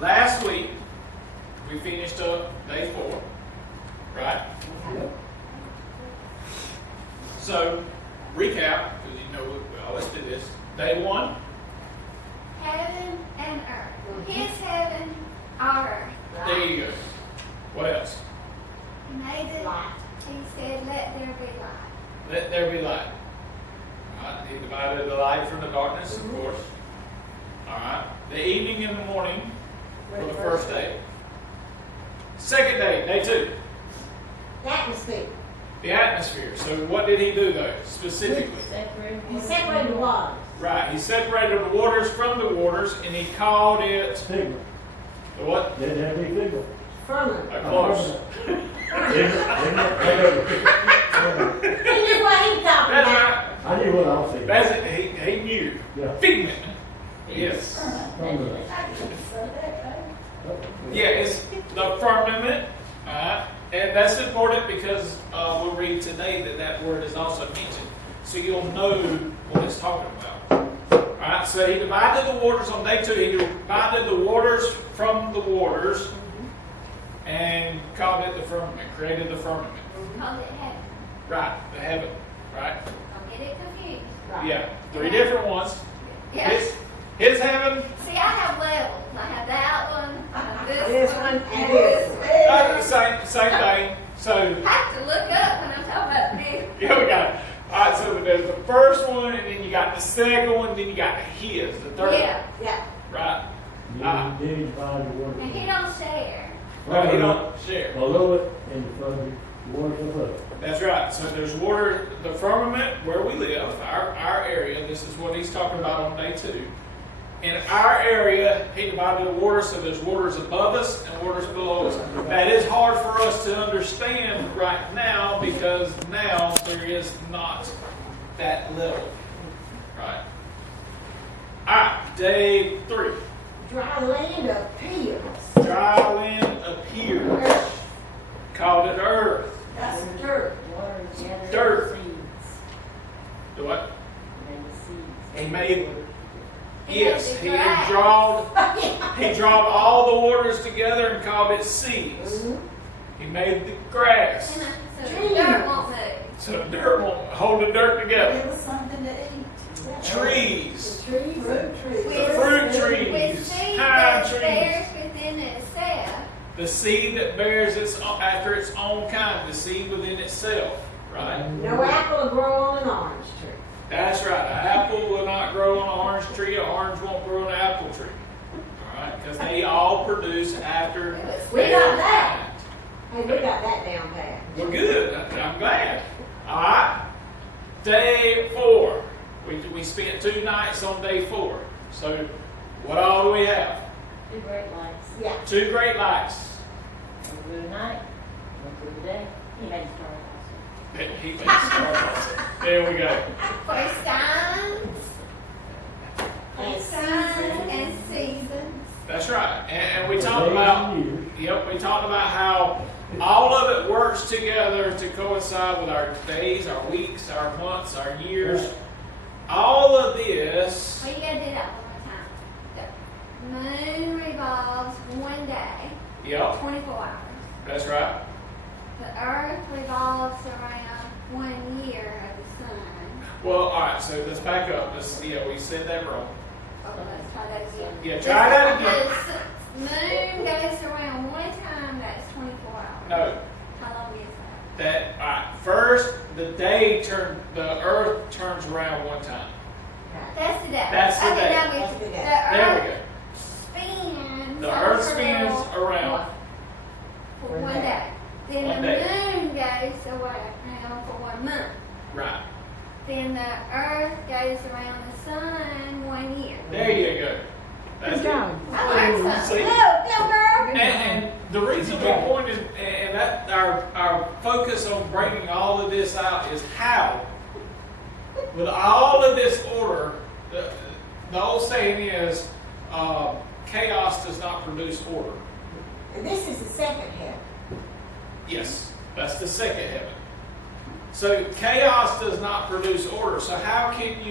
last week we finished up day 4, right? So, recap, because you know, well, let's do this. Day 1. Heaven and earth. His heaven, our earth. There you go. What else? He made the light. He said, let there be light. Let there be light. Alright, he divided the light from the darkness, of course. Alright. The evening and the morning for the first day. Second day, day 2. The atmosphere. The atmosphere. So what did he do though, specifically? He separated the waters. Right, he separated the waters from the waters and he called it Figure. the what? Didn't have any figure. Firmament. Close. He knew what he was talking That's about. right. I knew what I was saying. That's it. He knew. Yeah. Figment. Yes. Yeah, it's the firmament. Alright. And that's important because we'll read today that word is also mentioned. So you'll know what it's talking about. Alright, so he divided the waters on day 2. He divided the waters from the waters and called it the firmament, created the firmament. Called it heaven. Right, the heaven. Right? Don't get it confused. Yeah, 3 different ones. Yeah. His heaven. See, I have levels. I have that one, I have This this one, one, and and this this one. Same thing. So, I have to look up when I'm talking about this. yeah, we got it. All right, so there's the first one, and then you got the second one, then you got his, the third Yeah. Yeah. one. Right? Then he divided the water. And he don't share. Well, he don't share. Below it and the water above it. That's right. So there's water, the firmament where we live, our area. This is what he's talking about on day 2. In our area, he divided the water, so there's waters above us and waters below us. That is hard for us to understand right now because now there is not that level. Right? Alright, day 3. Dry land appears. Dry land appears. Called it earth. That's dirt. Dirt. The what? He made. Yes, he drawed all the waters together and called it seas. He made the grass. So the dirt won't move. So the dirt won't hold the dirt together. Give us something to eat. Trees. Trees. Fruit trees. Fruit With trees. seed Pine that trees. bears within itself. The seed that bears after its own kind. The seed within itself. Right? No apple will grow on an orange tree. That's right. An apple will not grow on an orange tree. An orange won't grow on an apple tree. All right? Because they all produce after We their got that. kind. Hey, we got that down pat. We're good. I'm glad. All right. Day 4. We spent 2 nights on day 4. So what all do we have? 2 great lights. Yeah. 2 great lights. One for the night, one for the day. He made stars also. He made stars also. There we go. For signs And and seasons. That's right. And we talked about, yep, we talked about how all of it works together to coincide with our days, our weeks, our months, our years. All of this. Well, you gotta do that one more time. The moon revolves one day, Yep, 24 hours. that's right. The earth revolves around 1 year of the sun. Well, all right. So let's back up. We said that wrong. Oh, let's try that again. Yeah, try that again. The moon goes around one time, that's 24 hours. No. How long is that? That all right. First, the Earth turns around one time. That's the day. That's the Okay, day. now That's the day. There we Earth go. spins. The Earth spins around around. for 1 day. Then One the day. moon goes around for 1 month. Right. Then the Earth goes around the sun 1 year. There you go. That's Good it. job. I learned See? something. Go, girl. And the reason we pointed, and that our focus on bringing all of this out is how, with all of this order, the old saying is, chaos does not produce order. And this is the second heaven. Yes, that's the second heaven. So chaos does not produce order. So how can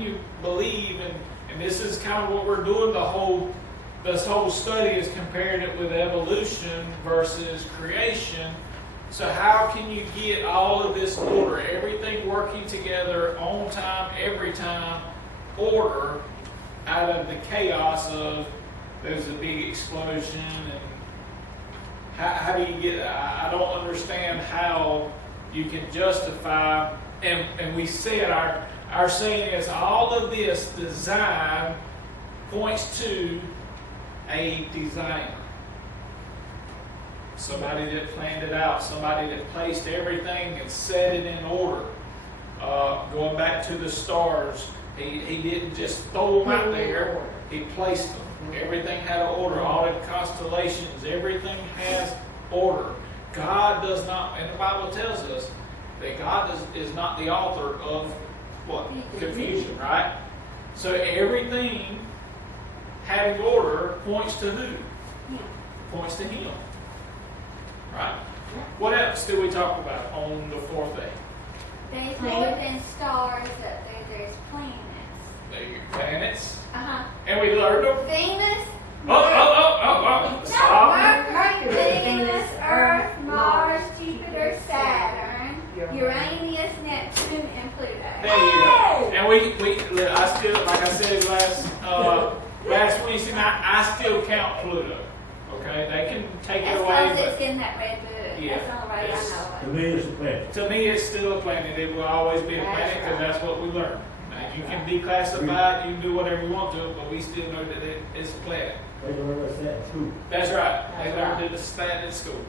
you believe, and this is kind of what we're doing the whole this whole study is comparing it with evolution versus creation. So how can you get all of this order, everything working together on time, every time, order, out of the chaos of there's a big explosion, and how do you get, I don't understand how you can justify, and we said our saying is all of this design points to a designer. Somebody that planned it out, somebody that placed everything and set it in order. Going back to the stars, he didn't just throw them out there, he placed them. Everything had an order, all the constellations, everything has order. God does not, and the Bible tells us that God is not the author of what? Confusion, right? So everything having order points to who? Points to Him. Right? What else do we talk about on the fourth day? There's more than stars up there. There's planets. There you go, planets. And we learned them. Venus. Stop. Mercury, Venus, Earth, Mars, Jupiter, Saturn, Uranus, Neptune, and Pluto. There you go. And we I still, like I said last Wednesday night, I still count Pluto. Okay, they can take it away. As long as it's in that red book. Yeah, That's the only way I it's- know To it. me, it's a planet. To me, it's still a planet. It will always be a planet because that's what we learned. Now, you can declassify it, you can do whatever you want to it, but we still know that it's a planet. They learn us that in school. That's right. They learned it at school.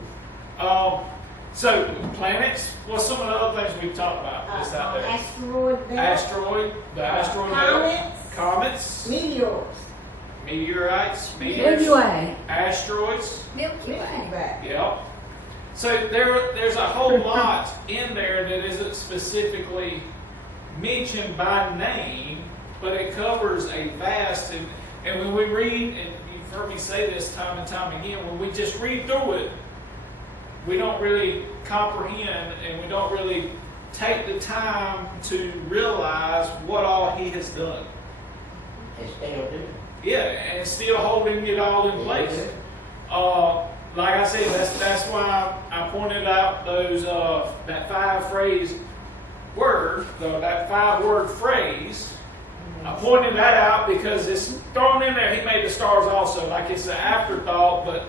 So, planets, what's some of the other things we've talked about that's out there? Asteroid belt. Asteroid, the asteroid belt, Comets. comets, Meteors. meteorites, Milky meteors, Way. asteroids. Milky Way. Back. Yep. So there's a whole lot in there that isn't specifically mentioned by name, but it covers a vast, and when we read, and you've heard me say this time and time again, when we just read through it, we don't really comprehend and we don't really take the time to realize what all He has done. And still do. Yeah, and still holding it all in place. Like I said, that's why I pointed out those that 5-phrase word, that 5-word phrase. I pointed that out because it's thrown in there. He made the stars also, like it's an afterthought. But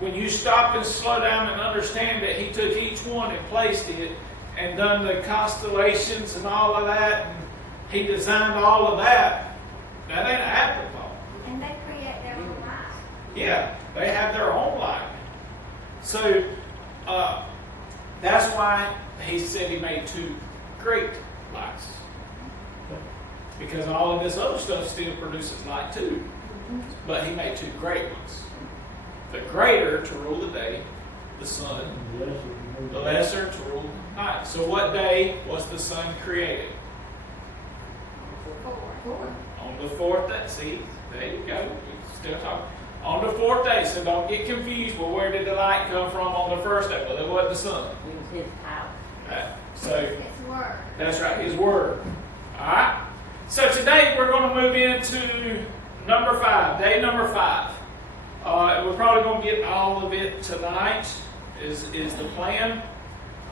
when you stop and slow down and understand that He took each one and placed it, and done the constellations and all of that, and He designed all of that, that ain't an afterthought. And they create their own life. Yeah, they have their own life. So that's why He said He made 2 great lights. Because all of this other stuff still produces light too. But He made 2 great ones. The greater to rule the day, the sun. The lesser to rule the night. So what day was the sun created? 4. On the 4th day. See, there you go. We're still talking. On the 4th day, so don't get confused. Well, where did the light come from on the first day? Well, it wasn't the sun. It was His power. So It's word. that's right, His word. All right. So today we're going to move into number 5, day number 5. We're probably going to get all of it tonight. Is the plan?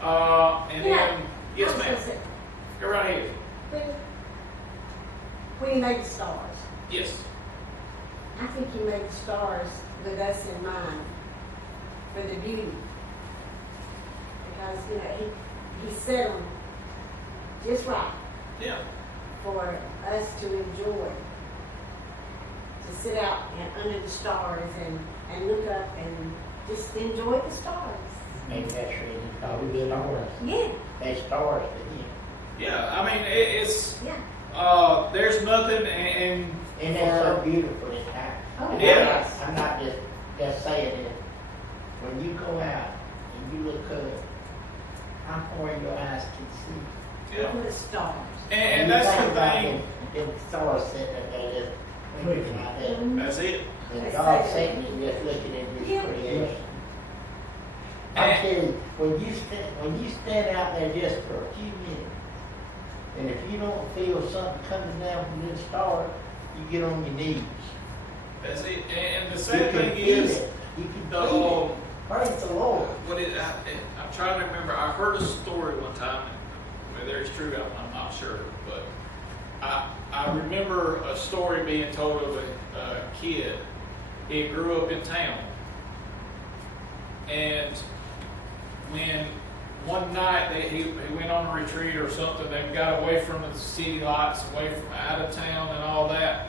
And then yes, ma'am. Go right ahead. When He made the stars, Yes. I think He made the stars with us in mind for the beauty. Because, He set them just right Yeah. for us to enjoy. To sit out and under the stars and look up and just enjoy the stars. Maybe that's really called the stars. Yeah, They stars to Him. Yeah. I mean, it's yeah. there's nothing and And that's so beautiful at times. Oh, Yeah. I'm not just saying it. When you go out and you look up, how far your eyes can see. yeah. The stars. And you that's think the about thing. them stars sitting up there just thinking like that. That's it. And God sitting and just looking at His Yeah. creation. I tell you, when you stand out there just for a few minutes, and if you don't feel something coming down from this star, you get on your knees. That's it. And the You sad can thing feel is, it. You can the feel it. Praise the Lord. I'm trying to remember. I heard a story one time. Whether it's true, I'm not sure. But I remember a story being told of a kid. He grew up in town, and when one night he went on a retreat or something, they got away from the city lights, away from out of town and all that,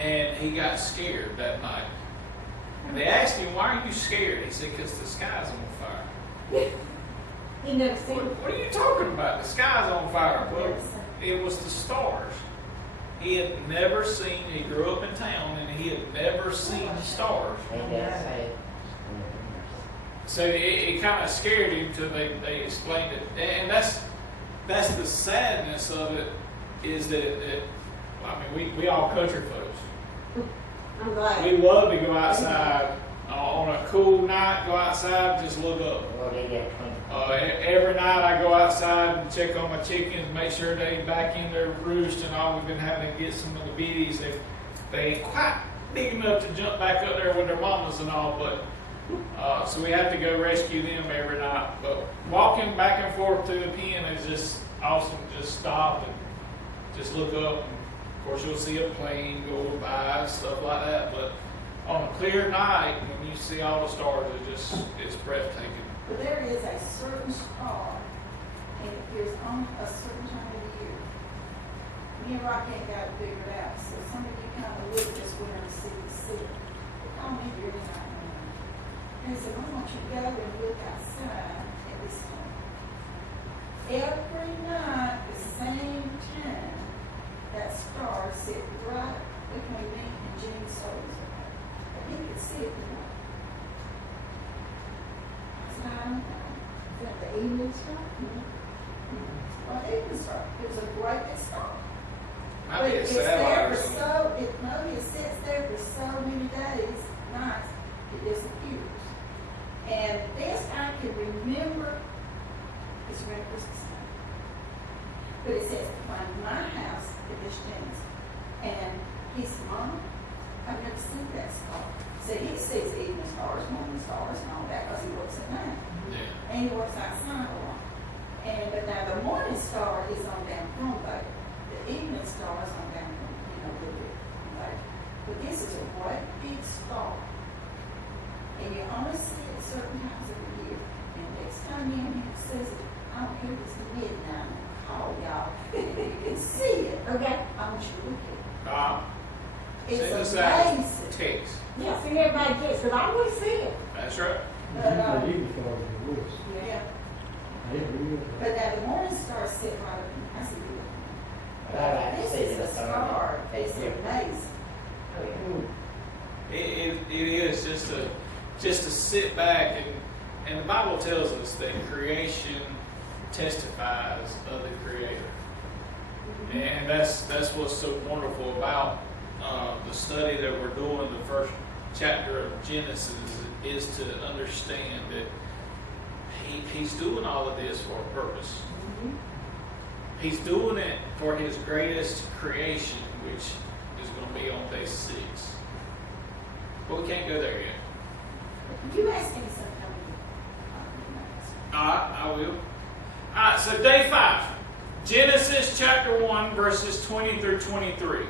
and he got scared that night. And they asked him, "Why are you scared?" He said, "Because the sky's on fire." He never seen it. What are you talking about? The sky's on fire. Well, it was the stars. He had never seen, he grew up in town, and he had never seen the stars. Ain't that sad? So it kind of scared him till they explained it. And that's the sadness of it, is that I mean, we all country folks. I'm glad. We love to go outside on a cool night, go outside, just look up. Well, they get 20. Every night I go outside and check on my chickens, make sure they back in their roost and all. We've been having to get some of the biddies. They ain't quite big enough to jump back up there with their mamas and all, but so we have to go rescue them every night. But walking back and forth to the pen is just awesome. Just stop and just look up. And of course, you'll see a plane go by and stuff like that. But on a clear night, when you see all the stars, it's breathtaking. But there is a certain star, and it appears on a certain time of the year. Me and Rock ain't got it figured out, so some of you kind of look this winter and see it. Call me here tonight. And he said, "I want you to go and look outside at this time. Every night, the same time, that star sits right between me and Jean's soles. But he could see it tonight. I don't know. Is that the evening star? Well, it was it was a great big star. Might But be a it's there satellite or for something. it sits there for so many days, nights, it disappears. And best I can remember is around Christmas time. But it says, "Find my house at this dance." And he said, "Mom, I've never seen that star." So he sees evening stars, morning stars, and all that because he works at night. Yeah. And he works outside a lot. But now the morning star is on down from boat. The evening star is on down from, a little bit from boat. But this is a great big star. And you only see it certain times of the year. And next time you and him says it, I don't care if it's midnight, call y'all. You can see it. Okay. I want you to look at it. Send It's us out amazing. text. Yeah, see everybody gets it. I always see it. That's right. But, The evening stars in the woods. yeah. I didn't realize that. But now the morning star sit right up in I see it. I like to This see is the a star. It's amazing. It is just to sit back and the Bible tells us that creation testifies of the Creator, and that's what's so wonderful about the study that we're doing. The first chapter of Genesis is to understand that He's doing all of this for a purpose. He's doing it for His greatest creation, which is going to be on day 6. But we can't go there yet. You ask me something. I will. All right, so day 5. Genesis chapter 1, verses 20 through 23.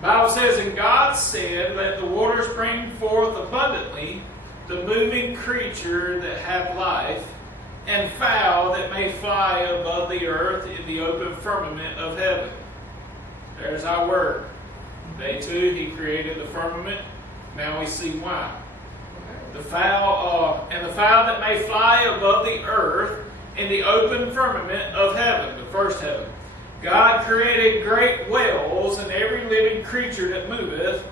Bible says, "And God said, Let the waters bring forth abundantly the moving creature that hath life, and fowl that may fly above the earth in the open firmament of heaven." There's our word. Day 2, He created the firmament. Now we see why. The fowl that may fly above the earth in the open firmament of heaven, the first heaven. God created great whales and every living creature that moveth,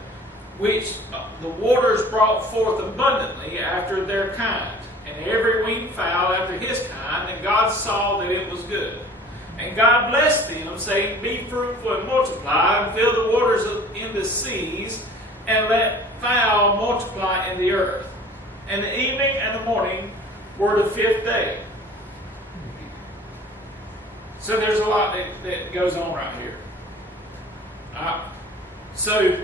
which the waters brought forth abundantly after their kind, and every winged fowl after his kind. And God saw that it was good. And God blessed them, saying, Be fruitful and multiply, and fill the waters in the seas, and let fowl multiply in the earth. And the evening and the morning were the 5th day. So there's a lot that goes on right here. So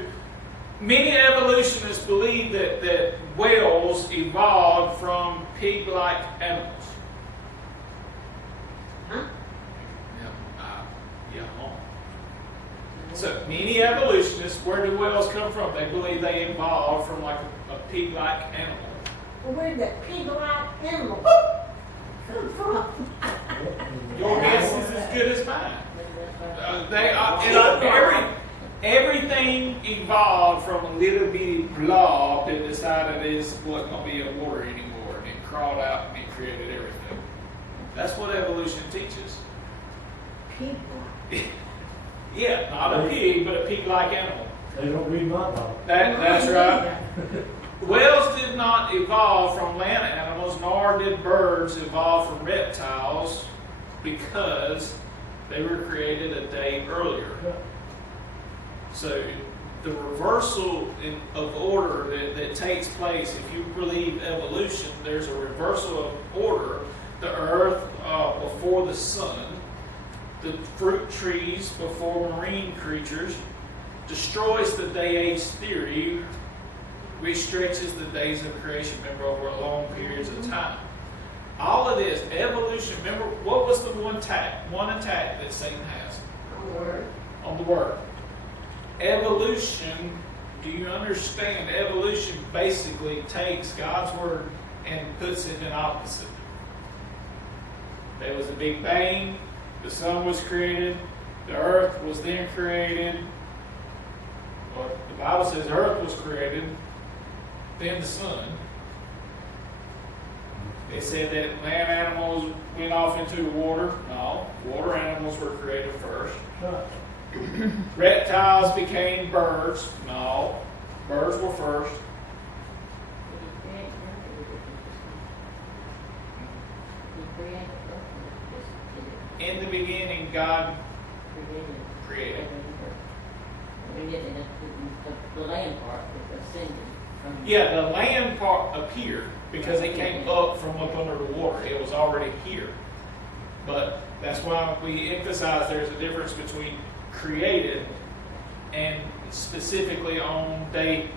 Many evolutionists believe that whales evolved from pig-like animals. Huh? Yeah. So many evolutionists, where do whales come from? They believe they evolved from like a pig-like animal. Well, where did that pig-like animal come from? Your guess is as good as mine. Everything evolved from a little bitty blob that decided it wasn't going to be a water anymore, and it crawled out and it created everything. That's what evolution teaches. Pig-like. Yeah, not a pig, but a pig-like animal. They don't read my Bible. That's right. Whales did not evolve from land animals, nor did birds evolve from reptiles, because they were created a day earlier. So the reversal of order that takes place, if you believe evolution, there's a reversal of order. The earth before the sun, the fruit trees before marine creatures, destroys the day-age theory, which stretches the days of creation, remember, over long periods of time. All of this, evolution, remember, what was the one attack that Satan has? On the Word. Evolution, do you understand? Evolution basically takes God's Word and puts it in opposite. There was a big bang, the sun was created, the earth was then created. Well, the Bible says the earth was created, then the sun. It said that land animals went off into the water. No, water animals were created first. Reptiles became birds. No, birds were first. In the beginning, God created. The land part was ascended from. Yeah, the land part appeared because it came up from up under the water. It was already here. But that's why we emphasize there's a difference between created and specifically on day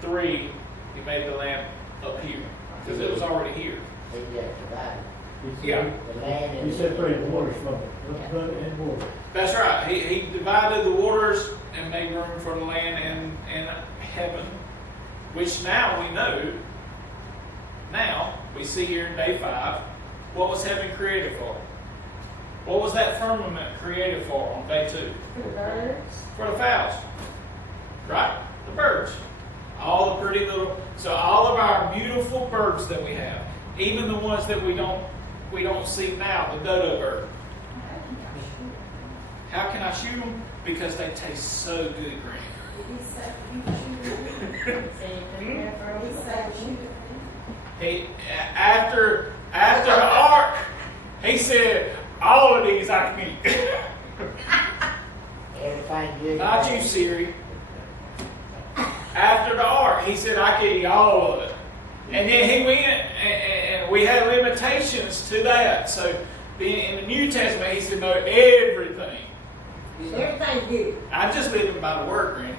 3, He made the land appear because it was already here. They just divided. Yeah. The land and He separated the waters from it, blood and water. That's right. He divided the waters and made room for the land and heaven, which now we know. Now we see here in day 5, what was heaven created for? What was that firmament created for on day 2? For the birds. For the fowls, right? The birds, all the pretty little. So all of our beautiful birds that we have, even the ones that we don't see now, the dodo bird. How can I shoot them? Because they taste so good, Granny. He said, you shoot it. He after the ark, he said, "All of these I can eat." everything good. Not you, Siri. After the ark, he said, "I can eat all of it." And then he went, and we had limitations to that. So in the New Testament, he said, "No, everything." Everything's good. I just living by the word, Granny.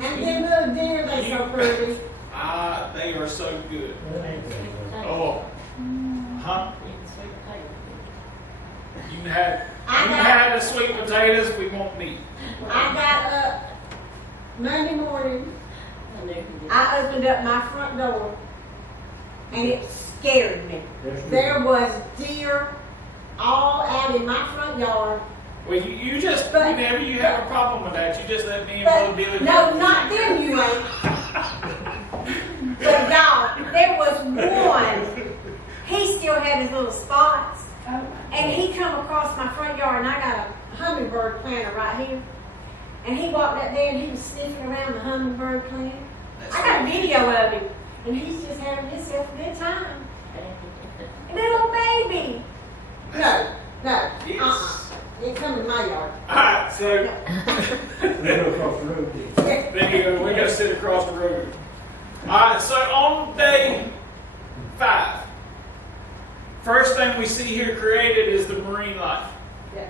And them little deer, they so pretty. They are so good. That ain't bad. Oh, huh? Sweet potato. You can have the sweet potatoes. We won't meat. I got up Monday morning, And there can be- I opened up my front door, and it scared me. There was deer all out in my front yard. Well, you just But- whenever you have a problem with that, you just let me and Brother But, Billy. no, not them, you ain't. But y'all, there was one. He still had his little spots. And he come across my front yard, and I got a hummingbird planter right here. And he walked up there, and he was sniffing around the hummingbird plant. I got a video of him, and he's just having himself a good time. Little baby. No. Yes. It come in my yard. All right, so They go across the road. there you go. We got to sit across the road. All right, so on day 5, first thing we see here created is the marine life. Yeah.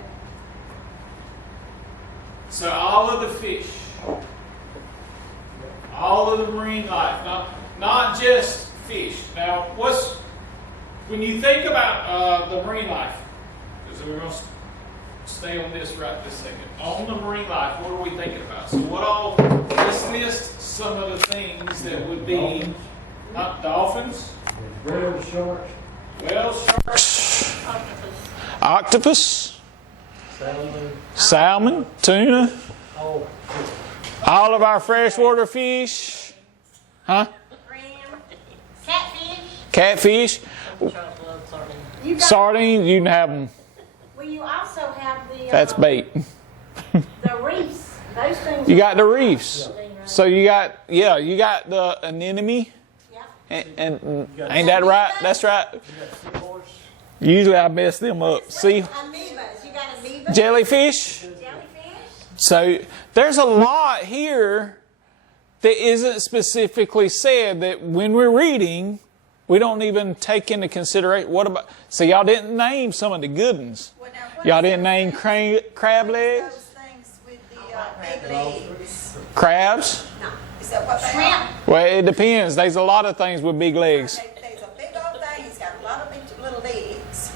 So all of the fish, all of the marine life, not just fish. Now, when you think about the marine life, because we're going to stay on this right this second. On the marine life, what are we thinking about? So let's list some of the things that would be dolphins, Whales, sharks, whales, sharks, Octopus. salmon, Salmon, tuna, all. all of our freshwater fish. Huh? Catfish. Catfish. You got, Sardines, you can have them. well, you also have the That's bait. the reefs. Those things. You got the reefs. So you got the anemone. Yeah. And ain't that right? That's right. You got seahorse, Usually I mess them up. See, Amoebas. You got amoebas. jellyfish. Jellyfish. So there's a lot here that isn't specifically said that when we're reading, we don't even take into consideration. What about? So y'all didn't name some of the good ones. Well, now, what Y'all is didn't name crab those legs, things with the big legs? crabs. No. Is that what they Shrimp. Well, it depends. There's a lot of things with big legs. There's a big old thing. He's got a lot of big little legs.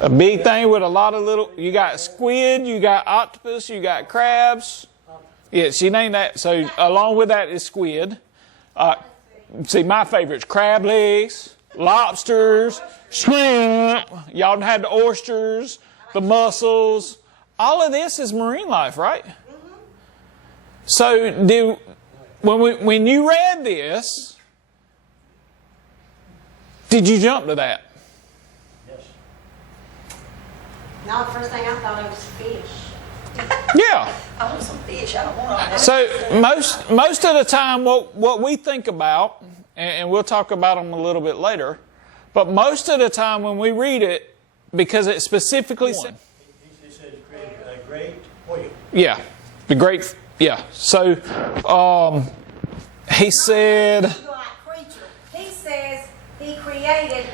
A big thing with a lot of little. You got squid, you got octopus, you got crabs. Yeah, she named that. So along with that is squid. See, my favorites: crab legs, lobsters, shrimp. Y'all done had the oysters, the mussels. All of this is marine life, right? So when you read this, did you jump to that? yes. No, the first thing I thought of was fish. Yeah. I want some fish. I don't want all that. So most of the time, what we think about, and we'll talk about them a little bit later, but most of the time when we read it, because it specifically said, He says create a great whale. yeah, the great, yeah. So he said, Eagle-eyed creature. He says he created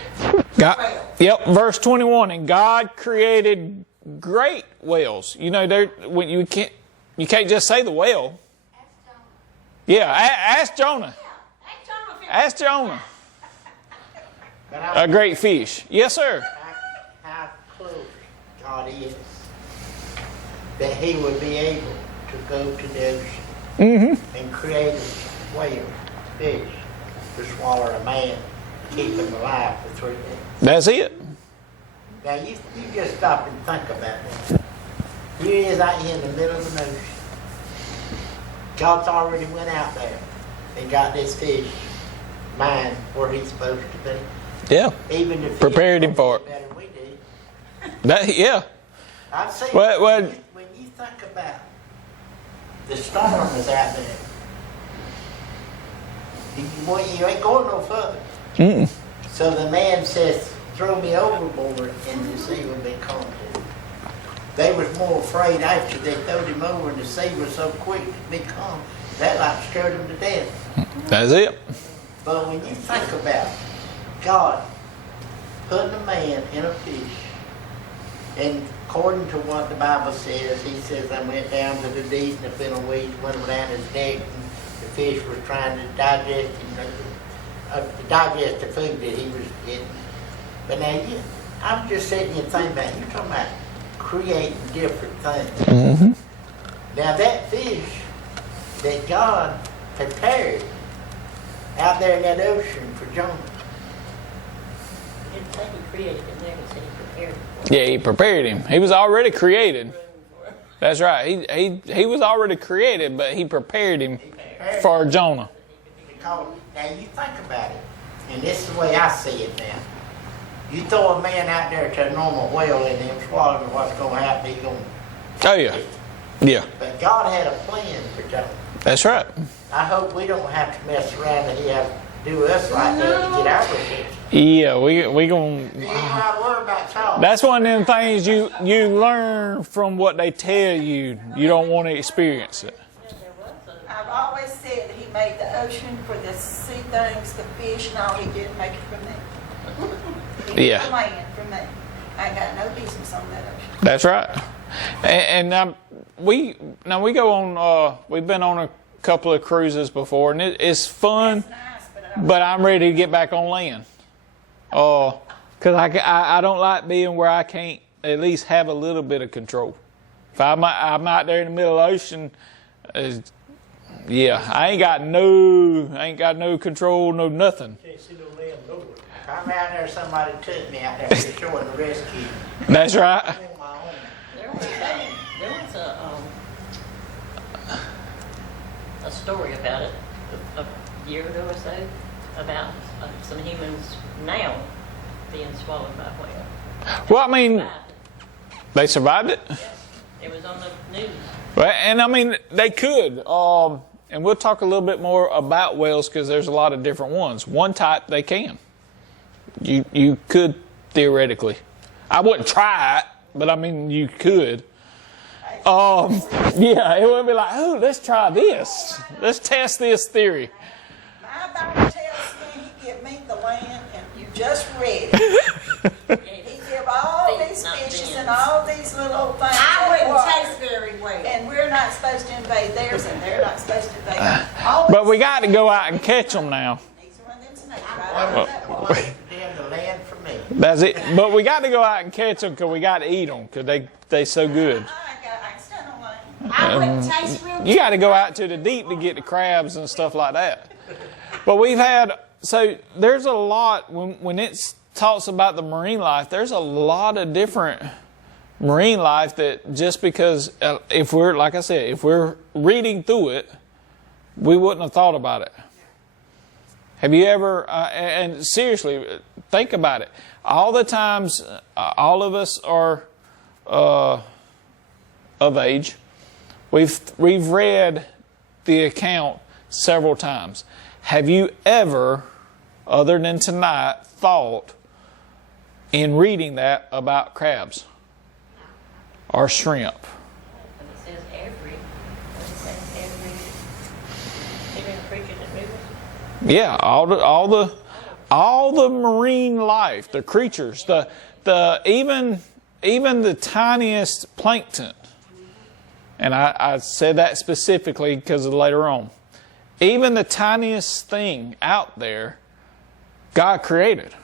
God, whales. yep, verse 21, and God created great whales. You know, when you can't just say the whale. Yeah, ask Jonah. Ask Jonah. But I A great fish. Yes, sir. how close God is that He would be able to go to the ocean and create a whale, fish, to swallow a man, keep him alive for 3 days. That's it. Now you just stop and think about that. Here he is out here in the middle of the ocean. God's already went out there and got this fish mind where he's supposed to be. Yeah. Even if Prepared him for it. better than we do. Yeah. I've seen Well- when you think about the storm is out there. You ain't going no further. Mm-mm. So the man says, throw me overboard and the sea will be calm. They was more afraid after they throwed him over and the sea was so quick to be calm. That like scared them to death. That's it. But when you think about God putting a man in a fish, and according to what the Bible says, he says, I went down to the deep and the fiddle weeds went around his neck and the fish was trying to digest the food that he was getting. But now, I'm just sitting here thinking about it. You're talking about creating different things. Mm-hmm. Now that fish that God prepared out there in that ocean for Jonah, Yeah, he prepared him. He was already created. That's right. He was already created, but he prepared him for Jonah. because now you think about it, and this is the way I see it now. You throw a man out there to a normal whale and him swallowing, what's going to happen? He's going to. Oh yeah, yeah. But God had a plan for Jonah. That's right. I hope we don't have to mess around and he have to do us like that to get our attention. Yeah, we gonna. You ain't got to worry about y'all. That's one of them things you learn from what they tell you. You don't want to experience it. I've always said that he made the ocean for the sea things, the fish and all. He didn't make it for me. He Yeah. made the land for me. I ain't got no business on that ocean. That's right. And we go on. We've been on a couple of cruises before, and it's fun. Nice, But I'm ready to get back on land. Because I don't like being where I can't at least have a little bit of control. If I'm out there in the middle of the ocean, I ain't got no control, no nothing. Can't see no land nowhere. If I'm out there, somebody took me out there to the shore and rescue. That's right. I'm on my own. There was a story about it a year ago or so about some humans now being swallowed by a whale. Well, I mean, Survived it. they survived it. Yes, it was on the news. Well, and I mean, they could. And we'll talk a little bit more about whales because there's a lot of different ones. One type they can. You could theoretically. I wouldn't try it, but I mean, you could. It would be like, oh, let's try this. Let's test this theory. My Bible tells me he give me the land and you just read it. He give all these fishes and all these little things. I wouldn't water. taste very well. And we're not supposed to invade theirs and they're not supposed to invade ours. But we got to go out and catch them now. These are one of them snakes right Well, damn the land for me. That's it. But we got to go out and catch them because we got to eat them because they so good. I can stand on land. I wouldn't taste real You got to go out to the deep to get the crabs and stuff like that. But there's a lot, when it talks about the marine life, there's a lot of different marine life that just because, if we're reading through it, we wouldn't have thought about it. Have you ever, and seriously, think about it. All the times, all of us are of age. We've read the account several times. Have you ever, other than tonight, thought in reading that about crabs or shrimp? And it says every creature that moves. Yeah, all the marine life, the creatures, even the tiniest plankton. And I said that specifically because of later on. Even the tiniest thing out there, God created.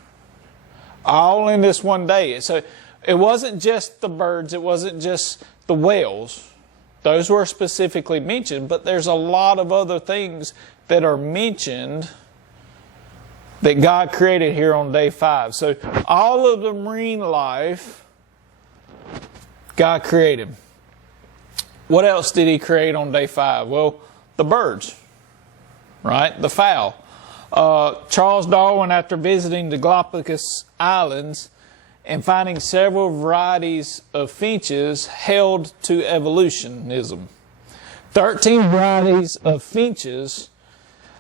All in this one day. So it wasn't just the birds, it wasn't just the whales. Those were specifically mentioned, but there's a lot of other things that are mentioned that God created here on day 5. So all of the marine life, God created. What else did He create on day 5? Well, the birds, right? The fowl. Charles Darwin, after visiting the Galapagos Islands and finding several varieties of finches, held to evolutionism. 13 varieties of finches,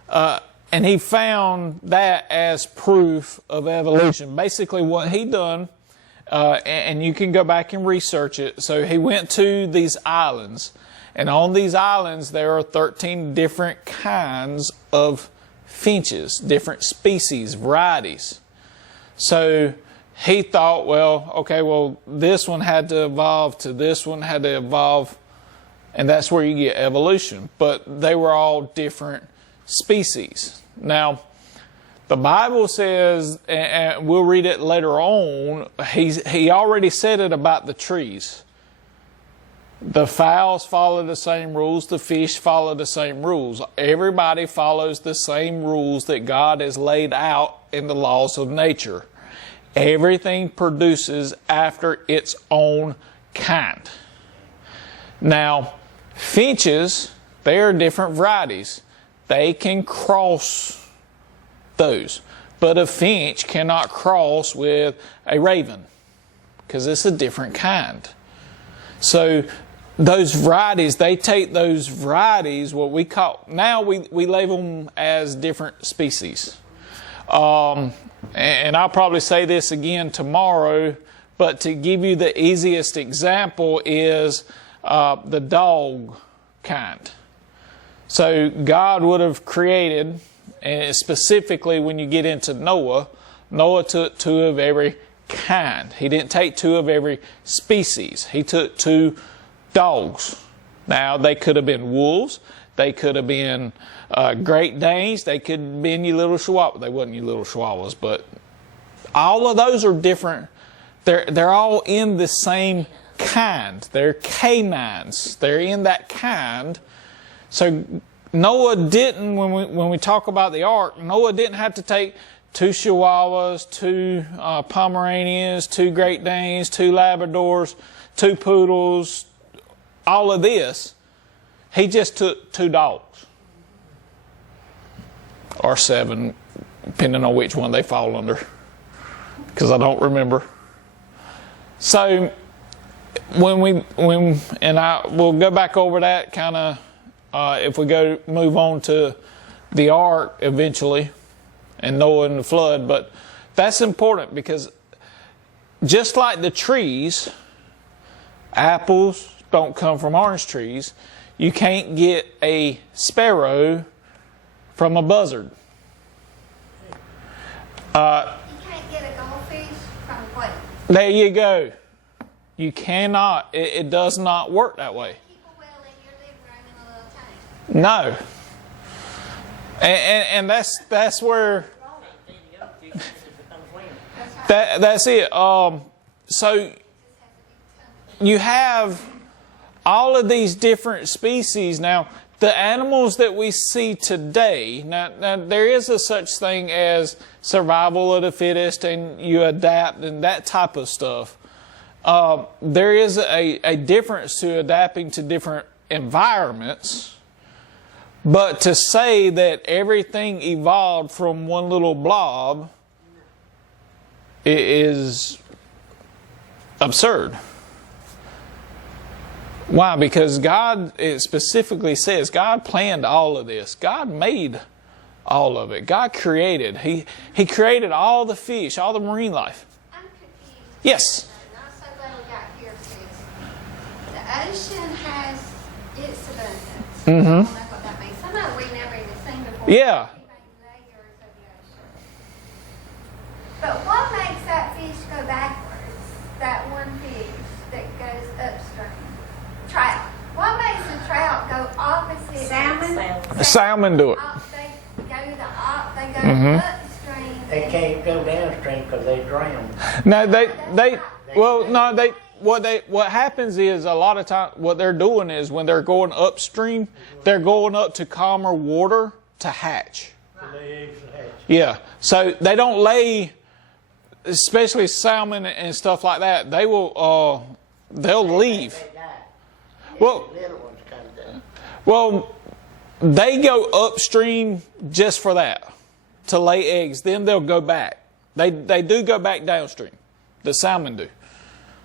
and he found that as proof of evolution. Basically what he done, and you can go back and research it. So he went to these islands, and on these islands there are 13 different kinds of finches, different species, varieties. So he thought, this one had to evolve to this one had to evolve, and that's where you get evolution. But they were all different species. Now, the Bible says, and we'll read it later on, he already said it about the trees. The fowls follow the same rules. The fish follow the same rules. Everybody follows the same rules that God has laid out in the laws of nature. Everything produces after its own kind. Now, finches, they are different varieties. They can cross those. But a finch cannot cross with a raven because it's a different kind. So those varieties, they take those varieties, what we call, now we label them as different species. And I'll probably say this again tomorrow, but to give you the easiest example is the dog kind. So God would have created, and specifically when you get into Noah took 2 of every kind. He didn't take 2 of every species. He took 2 dogs. Now, they could have been wolves. They could have been Great Danes. They could have been your little Chihuahua. They wasn't your little Chihuahuas, but all of those are different. They're all in the same kind. They're canines. They're in that kind. So Noah didn't, when we talk about the ark, Noah didn't have to take 2 Chihuahuas, 2 Pomeranians, 2 Great Danes, 2 Labradors, 2 poodles, all of this. He just took 2 dogs. Or 7, depending on which one they fall under. Because I don't remember. So we'll go back over that kind of if we move on to the ark eventually and Noah and the flood. But that's important because just like the trees, apples don't come from orange trees. You can't get a sparrow from a buzzard. You can't get a goldfish from what? There you go. You cannot. It does not work that way. Keep a well in your living room in a little tank. No. And that's where that's it. So you have all of these different species. Now, the animals that we see today, now there is a such thing as survival of the fittest and you adapt and that type of stuff. There is a difference to adapting to different environments. But to say that everything evolved from one little blob is absurd. Why? Because God, it specifically says, God planned all of this. God made all of it. God created. He created all the fish, all the marine life. I'm confused. Yes. And I'm so glad we got here because the ocean has its abundance. Mm-hmm. I don't know what that means. Some of it we never even seen before. Yeah. Layers of the ocean. But what makes that fish go backwards? That one fish that goes upstream? Trout. What makes the trout go opposite? Salmon? Salmon do it. They go Mhm. upstream. They can't go downstream because they drown. No, what happens is a lot of times what they're doing is when they're going upstream, they're going up to calmer water to hatch. To lay eggs and hatch. Yeah. So they don't lay, especially salmon and stuff like that, they will, they'll leave. They die. Well, Little ones come down. Well, they go upstream just for that, to lay eggs. Then they'll go back. They do go back downstream. The salmon do.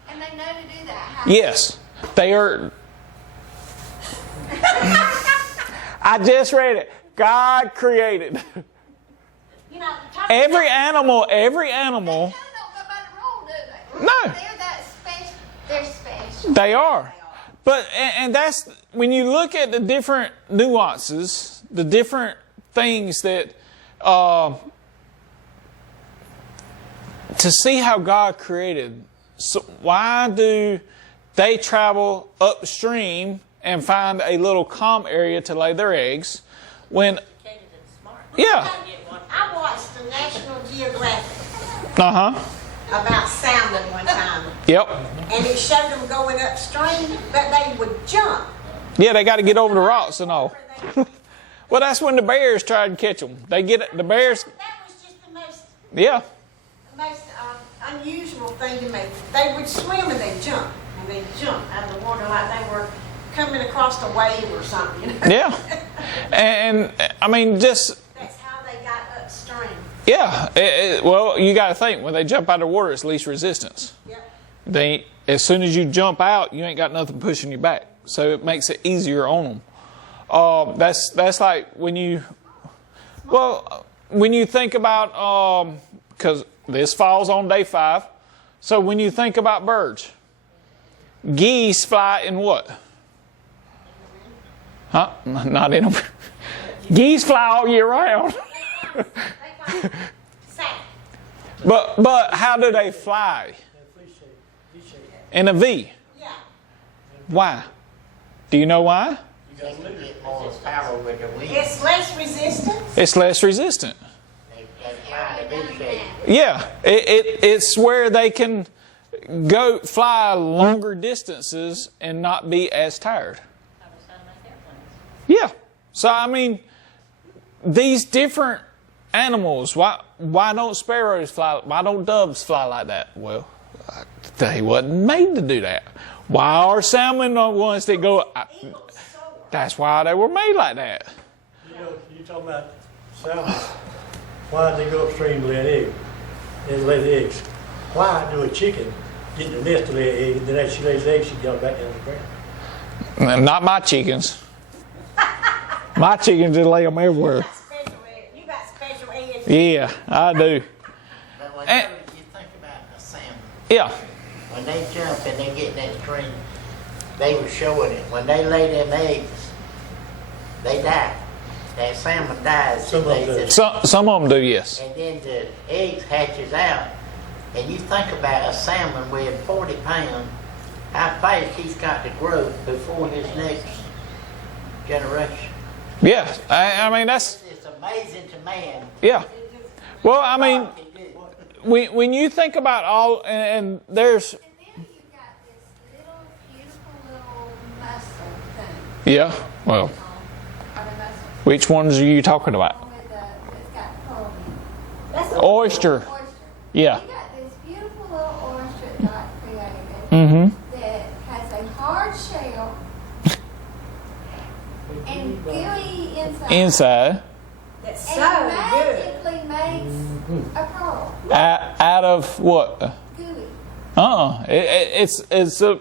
And they know to do that. How? Yes, they are. I just read it. God created You know, every animal. They don't go by the rule, do they? No. They're that special. They're special. They are. But, and that's, when you look at the different nuances, the different things that, to see how God created, so why do they travel upstream and find a little calm area to lay their eggs when, yeah, I watched the National Geographic uh-huh, about salmon one time. yep. And it showed them going upstream, but they would jump. Yeah, they got to get over the rocks and all. Well, that's when the bears tried to catch them. They get the bears. That was just the most Yeah. unusual thing to me. They would swim and they'd jump. And they'd jump out of the water like they were coming across a wave or something. You know? Yeah. And I mean, just, That's how they got upstream. yeah. Well, you got to think, when they jump out of the water, it's least resistance. Yep. As soon as you jump out, you ain't got nothing pushing you back. So it makes it easier on them. That's like when you think about, because this falls on day 5. So when you think about birds, geese fly in what? Huh? Not in them. Geese fly all year round. They fly south. But how do they fly? In a V. Yeah. Why? Do you know why? They can get more power with the wind. It's less resistant. It's less resistant. They fly in a V shape. Yeah, it's where they can fly longer distances and not be as tired. I was trying to make airplanes. Yeah. So I mean, these different animals. Why don't sparrows fly? Why don't doves fly like that? Well, they wasn't made to do that. Why are salmon the ones that go? That's why they were made like that. You know, you talking about salmon. Why do they go upstream to lay an egg? They lay the eggs. Why do a chicken get in the nest to lay an egg, and then after she lays the egg, she goes back down to the ground? Not my chickens. My chickens just lay them everywhere. You got special eggs. Yeah, I do. But whenever you think about a salmon, Yeah. when they jump and they get in that stream, they were showing it. When they lay them eggs, they die. That salmon dies. Some of them do. Some of them do, yes. And then the eggs hatches out. And you think about a salmon weighing 40 pounds, how fast he's got to grow before his next generation. Yeah, I mean that's It's amazing to man. yeah. Well, I mean, God can do. when you think about all and there's And then you got this little beautiful little mussel thing. yeah. Well, Are they mussels? which ones are you talking about? With it's got pearl in it. That's a Oyster. Oyster. Yeah. You got this beautiful little oyster that God created Mm-hmm. that has a hard shell and gooey inside. Inside, That's And so good. magically makes a pearl. out of what? Gooey. It's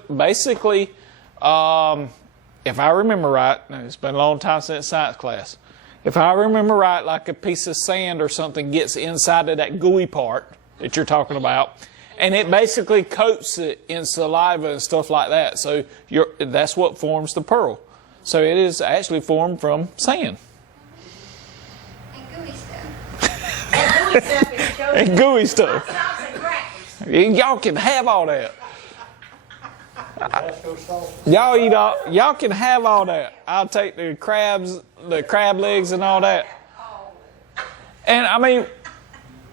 basically, if I remember right, it's been a long time since science class. If I remember right, like a piece of sand or something gets inside of that gooey part that you're talking about, and it basically coats it in saliva and stuff like that. So that's what forms the pearl. So it is actually formed from sand And gooey stuff. That gooey stuff is so and good. gooey stuff. Sauce and crackers. Y'all can have all that. Tabasco sauce. Y'all can have all that. I'll take the crab legs and all that. And I mean,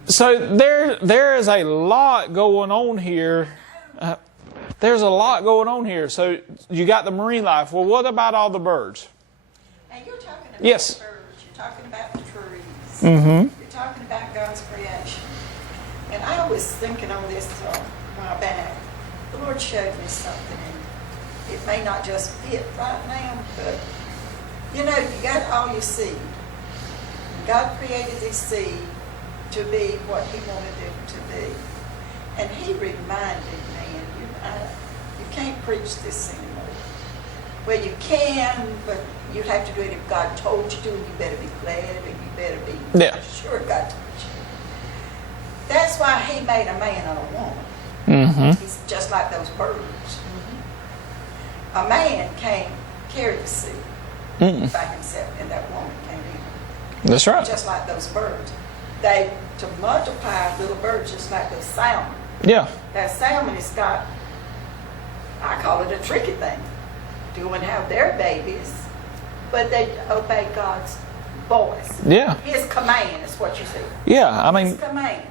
so there is a lot going on here. There's a lot going on here. So you got the marine life. Well, what about all the birds? And you're talking about Yes. the birds, you're talking about the trees, Mm-hmm. you're talking about God's creation. And I was thinking on this a while back. The Lord showed me something, and it may not just fit right now, but you know, you got all your seed. God created this seed to be what He wanted it to be. And He reminded me, and you can't preach this anymore. Well, you can, but you have to do it if God told you to, and you better be glad, and you better be Yeah. sure God told you. That's why He made a man and a woman. Mm-hmm. He's just like those birds. A man can't carry the seed by himself, and that woman can't either. That's right. Just like those birds. They, to multiply little birds just like those salmon. Yeah. That salmon has got, I call it a tricky thing, to go and have their babies, but they obey God's voice. Yeah. His command is what you see. Yeah. I mean, His command.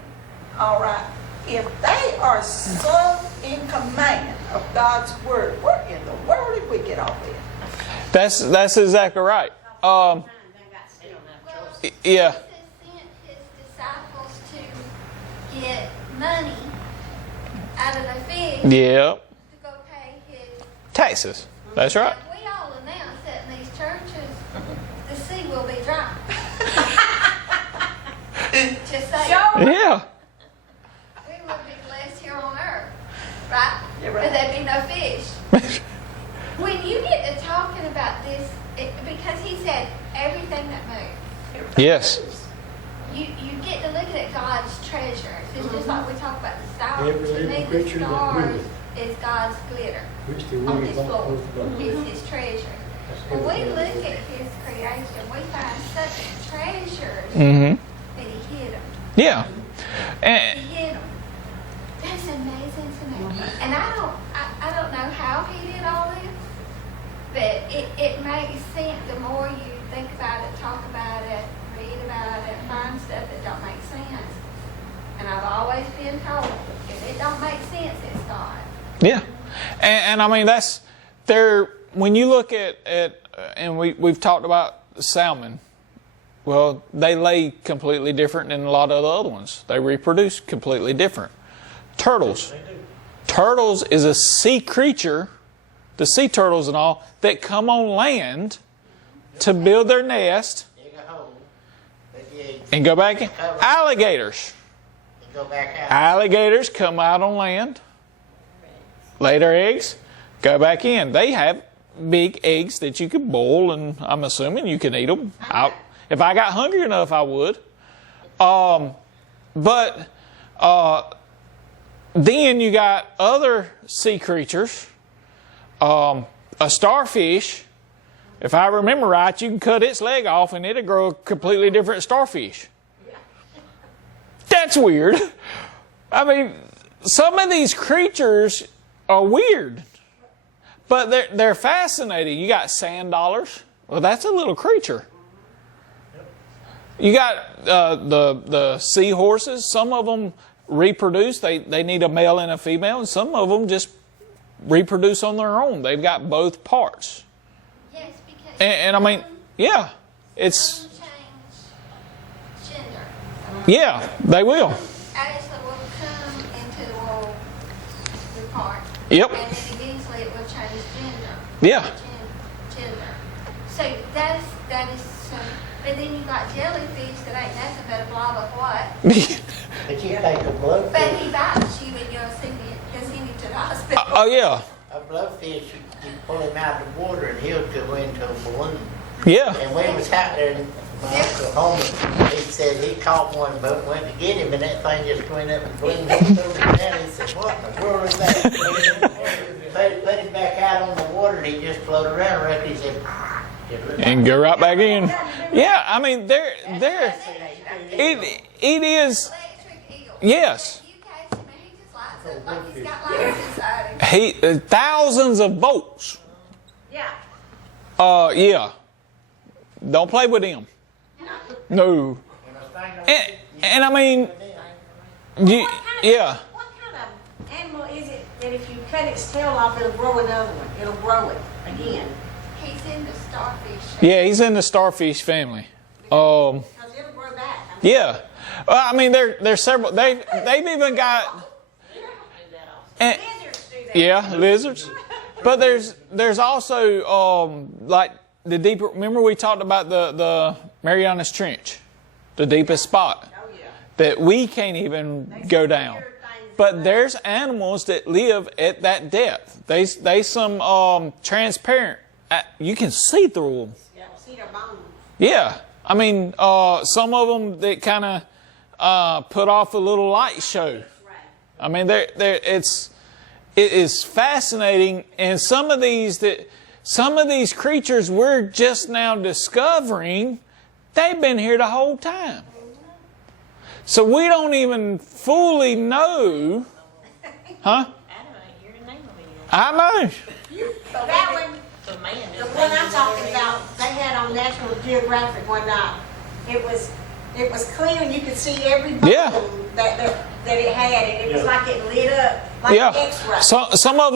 All right. If they are so in command of God's word, where in the world did we get off with? that's exactly right. Well, Yeah. Jesus sent His disciples to get money out of the fish Yeah. to go pay His. Taxes. That's right. We all announce that in these churches, the sea will be dry. Just say, Yeah. we would be blessed here on earth, right? You're right. But there'd be no fish. When you get to talking about this, because He said everything that moves, Yes. you get to look at God's treasures. It's just like we talk about the stars. Every To me, living the creature that stars moveth. is God's glitter Which the on word this of floor. God goes It's His treasure. When we look at His creation, we find such treasures Mm-hmm. that He hid them. Yeah. He And hid them. That's amazing to me. And I don't know how He did all this, But it makes sense the more you think about it, talk about it, read about it, find stuff that don't make sense. And I've always been told, if it don't make sense, it's God. Yeah. And I mean, that's there. When you look at and we've talked about salmon. Well, they lay completely different than a lot of the other ones. They reproduce completely different. Turtles. Turtles is a sea creature, the sea turtles and all, that come on land to build their nest Dig a hole, put the eggs, and go back in. Alligators. and go back out. Alligators come out on land, lay their eggs, go back in. They have big eggs that you could boil, and I'm assuming you can eat them. If I got hungry enough, I would. But then you got other sea creatures. A starfish, if I remember right, you can cut its leg off and it'll grow a completely different starfish. That's weird. I mean, some of these creatures are weird, but they're fascinating. You got sand dollars. Well, that's a little creature. You got the seahorses. Some of them reproduce. They need a male and a female, and some of them just reproduce on their own. They've got both parts. Yes, because And I mean, yeah, it's some change gender. yeah, they will. Ashley will come into the world with part. Yep. And then eventually it will change gender. Yeah. Gender. So that is so. But then you got jellyfish that ain't nothing but a blob of what? But you take a But bloodfish, he bites you and you'll send him to the hospital. Oh yeah, a bloodfish, you pull him out of the water and he'll go into a balloon. yeah. And we was out there, and my Uncle Homer, he said he caught one, but went to get him, and that thing just went up and ballooned over down. He said, "What in the world is that?" Put him back out on the water, and he just floated around. Right? He said, And go right back in. Yeah, I mean, it is. Electric eel. Yes. You catch him and he just lights up like he's got lights inside him. Thousands of volts. Yeah. Yeah. Don't play with them. No. And I mean, yeah. What kind of animal is it that if you cut its tail off, it'll grow another one? It'll grow it again. He's in the starfish. Yeah, he's in the starfish family. Because it'll grow back. Yeah. Well, I mean, there's several. They've even got. And, Lizards do that. yeah, lizards. But there's also like the deeper. Remember we talked about the Marianas Trench, the deepest spot Oh, yeah. that we can't even go down. But there's animals that live at that depth. They some transparent. You can see through them. Yeah, see their bones. Yeah. I mean, some of them that kind of put off a little light show. Right. I mean, it is fascinating, and some of these creatures we're just now discovering, they've been here the whole time. So we don't even fully know, huh? Adam ain't here to name them anymore. I know. That one, So man the just one named I'm them talking every- about, they had on National Geographic one night. It was clear and you could see every bone Yeah. that it had, and it was like it lit up like Yeah. X-ray. So some of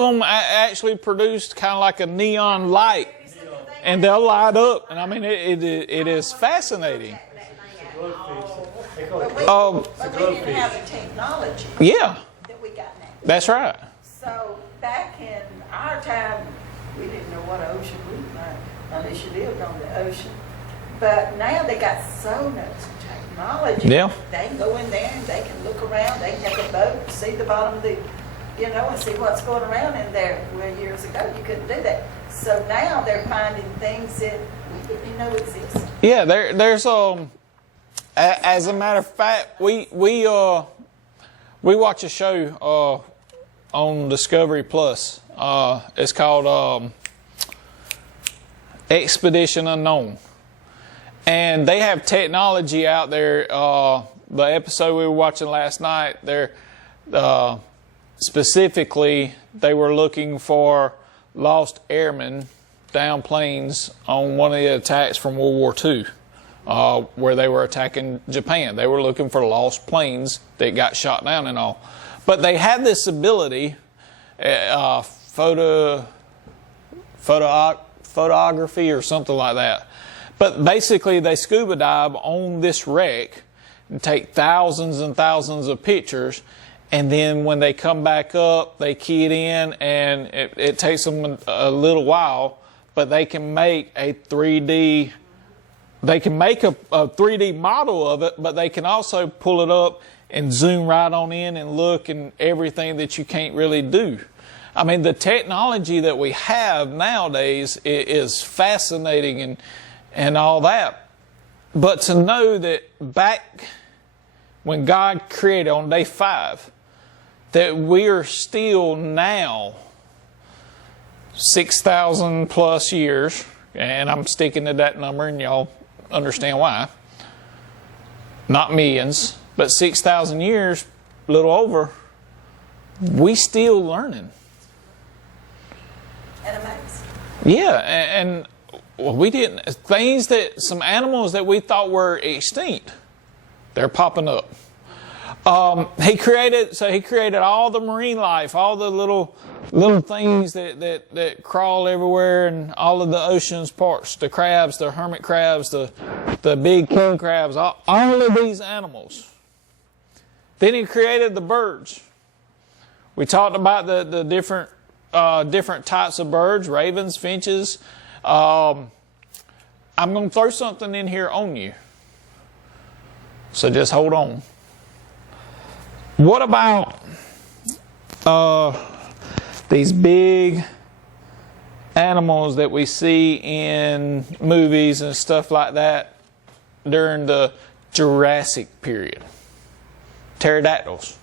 them actually produced kind of like a neon light, and they'll light up. And I mean, it is fascinating. They call it But we didn't have the technology Yeah, that we got now. that's right. So back in our time, we didn't know what ocean we were, unless you lived on the ocean. But now they got so much technology. Yeah. They can go in there and they can look around. They can take a boat, and see the bottom of the, and see what's going around in there. Where years ago you couldn't do that. So now they're finding things that we didn't even know existed. Yeah, there's as a matter of fact, we watch a show on Discovery Plus. It's called Expedition Unknown, and they have technology out there. The episode we were watching last night, they're specifically they were looking for lost airmen down planes on one of the attacks from World War II, where they were attacking Japan. They were looking for lost planes that got shot down and all. But they had this ability, photography or something like that. But basically they scuba dive on this wreck and take thousands and thousands of pictures, and then when they come back up, they key it in, and it takes them a little while, but they can make a 3D, they can make a 3D model of it, but they can also pull it up and zoom right on in and look and everything that you can't really do. I mean, the technology that we have nowadays is fascinating and all that. But to know that back when God created on day 5, that we are still now 6,000 plus years, and I'm sticking to that number and y'all understand why, not millions, but 6,000 years, a little over, we still learning. At a max. Yeah, and we didn't, things that, some animals that we thought were extinct, they're popping up. He created all the marine life, all the little things that crawl everywhere, and all of the ocean's parts, the crabs, the hermit crabs, the big king crabs, all of these animals. Then he created the birds. We talked about the different types of birds, ravens, finches. I'm going to throw something in here on you. So just hold on. What about these big animals that we see in movies and stuff like that during the Jurassic period? Pterodactyls.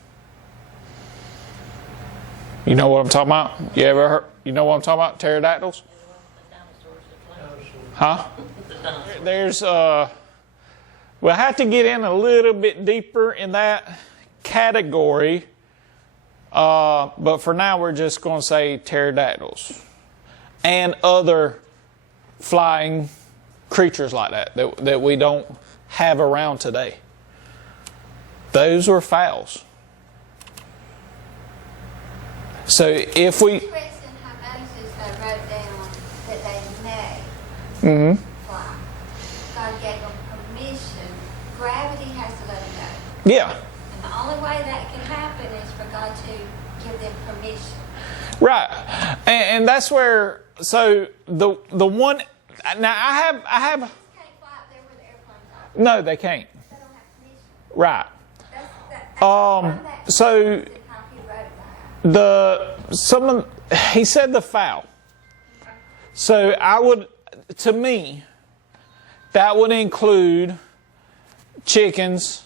You know what I'm talking about? You ever heard? You know what I'm talking about? Pterodactyls? Huh? There's we'll have to get in a little bit deeper in that category, but for now we're just going to say pterodactyls and other flying creatures like that we don't have around today. Those were fowls. So if we... Interesting how Moses wrote down that they may fly. God gave them permission. Gravity has to let them go. Yeah. And the only way that can happen is for God to give them permission. Right. And that's where, so the one, now I have... They can't fly up there where the airplanes are. No, they can't. They don't have permission. Right. That's So how he wrote that. he said the fowl. So to me, that would include chickens.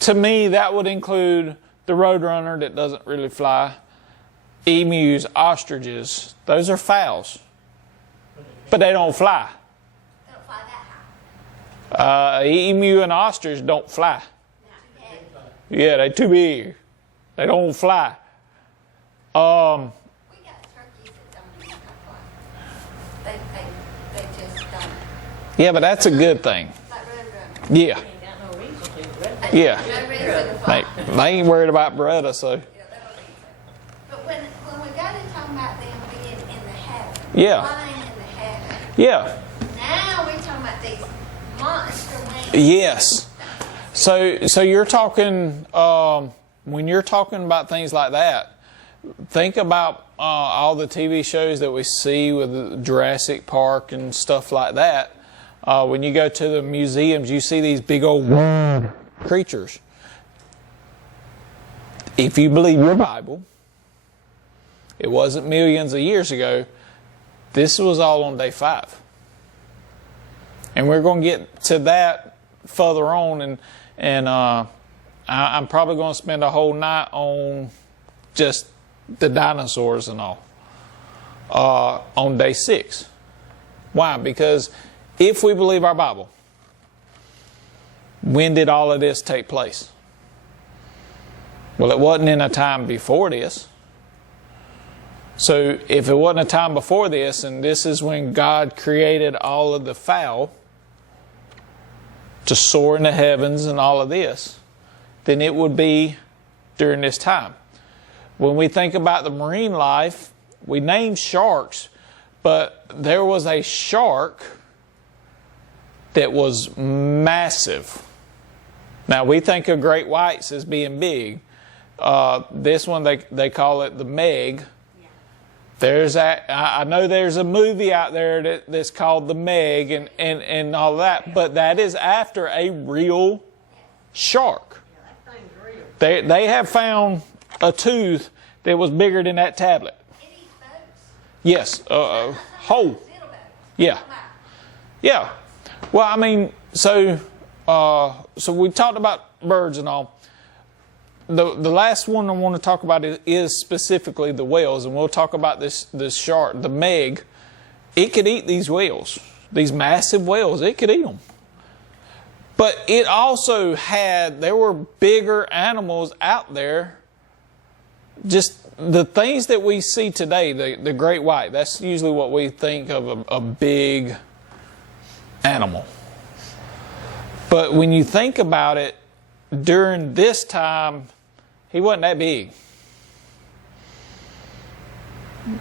To me, that would include the roadrunner that doesn't really fly, emus, ostriches. Those are fowls, but they don't fly. They don't fly that high. Emu and ostrich don't fly. Yeah, they're too big. They don't fly. We got turkeys that don't even fly. They just don't. Yeah, but that's a good thing. Like roadrunners. Yeah, Ain't got no reason to. yeah. No reason to fly. They ain't worried about Beretta, so Yeah, they don't need to. But when we got to talking about them being in the heaven, Yeah. flying in the heaven, yeah. now we're talking about these monster wings. Yes. So you're talking, when you're talking about things like that, think about all the TV shows that we see with Jurassic Park and stuff like that. When you go to the museums, you see these big old winged creatures. If you believe your Bible, it wasn't millions of years ago. This was all on day 5. And we're going to get to that further on, and I'm probably going to spend a whole night on just the dinosaurs and all on day 6. Why? Because if we believe our Bible, when did all of this take place? Well, it wasn't in a time before this. So if it wasn't a time before this, and this is when God created all of the fowl to soar in the heavens and all of this, then it would be during this time. When we think about the marine life, we name sharks, but there was a shark that was massive. Now we think of great whites as being big. This one, they call it the Meg. I know there's a movie out there that's called the Meg and all that, but that is after a real shark. They have found a tooth that was bigger than that tablet. It eats boats. Yes, whole. Little boats. Yeah, yeah. Well, I mean, so we talked about birds and all. The last one I want to talk about is specifically the whales, and we'll talk about this shark, the Meg. It could eat these whales, these massive whales. It could eat them. But it also there were bigger animals out there. Just the things that we see today, the great white, that's usually what we think of a big animal. But when you think about it, during this time, he wasn't that big